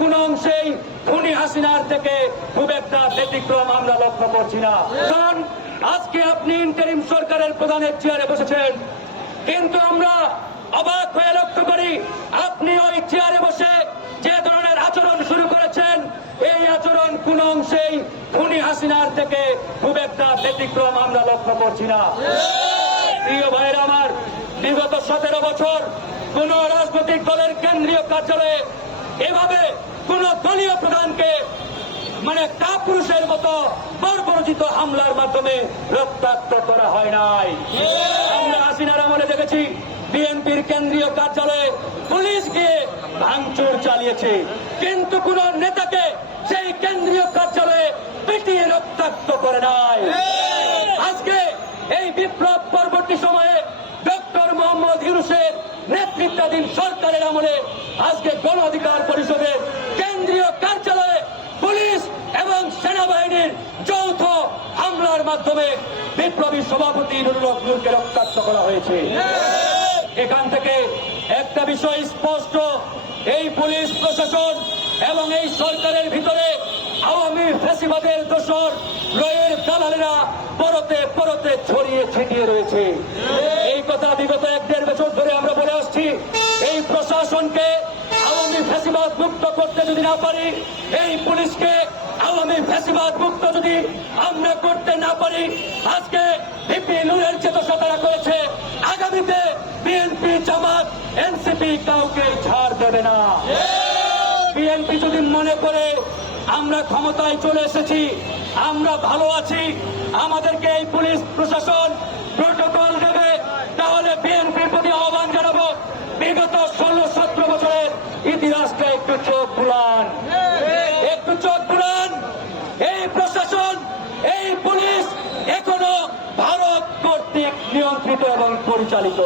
কোন অংশেই খুনি হাসিনার থেকে খুব একটা ব্যতিক্রম আমরা লক্ষ্য করছি না। কারণ আজকে আপনি ইন্টারিম সরকারের প্রধানের চেয়ারে বসেছেন। কিন্তু আমরা অবাক হয়ে লক্ষ্য করি, আপনি ওই চেয়ারে বসে যে ধরনের আচরণ শুরু করেছেন, এই আচরণ কোন অংশেই খুনি হাসিনার থেকে খুব একটা ব্যতিক্রম আমরা লক্ষ্য করছি না। প্রিয় ভাইরা আমার, বিগত সতেরো বছর কোন রাজনৈতিক দলের কেন্দ্রীয় কার্যালয়ে এভাবে কোন দলীয় প্রধানকে মানে কাপুরুষের মতো বর্বরচিত হামলার মাধ্যমে রক্তাক্ত করা হয় নাই। আমরা হাসিনার আমলে দেখেছি, বিএনপির কেন্দ্রীয় কার্যালয়ে পুলিশ গিয়ে ভাঙচুর চালিয়েছে। কিন্তু কোন নেতাকে সেই কেন্দ্রীয় কার্যালয়ে পিটিয়ে রক্তাক্ত করে নাই। আজকে এই বিপ্লব পরবর্তী সময়ে ডক্টর মোহাম্মদ ইউনুসের নেতৃত্বাধীন সরকারের আমলে আজকে গণ অধিকার পরিষদের কেন্দ্রীয় কার্যালয়ে পুলিশ এবং সেনাবাহিনীর যৌথ হামলার মাধ্যমে বিপ্লবী সভাপতি নুরুল নূরকে রক্তাক্ত করা হয়েছে। এখান থেকে একটা বিষয় স্পষ্ট, এই পুলিশ প্রশাসন এবং এই সরকারের ভিতরে আওয়ামী ফেসিবাদের দোষর, রয়ের দালালেরা পরতে পরতে ছড়িয়ে ছিটিয়ে রয়েছে। এই কথা বিগত এক দেড় বছর ধরে আমরা বলে আসছি, এই প্রশাসনকে আওয়ামী ফেসিবাদ মুক্ত করতে যদি না পারি, এই পুলিশকে আওয়ামী ফেসিবাদ মুক্ত যদি আমরা করতে না পারি, আজকে ভিপি নুরের চেতসা করেছে, আগামীতে বিএনপি জামাত, এনসিপি কাউকে ছাড় দেবে না। বিএনপি যদি মনে করে আমরা ক্ষমতায় চলে এসেছি, আমরা ভালো আছি, আমাদেরকে এই পুলিশ প্রশাসন প্রোটোকল দেবে তাহলে বিএনপির প্রতি আহ্বান জানাব বিগত ষোলো সতেরো বছরের ইতিহাসটা একটু চোখ বুলান। একটু চোখ বুলান। এই প্রশাসন, এই পুলিশ এখনও ভারত কর্তৃক নিয়ন্ত্রিত এবং পরিচালিত।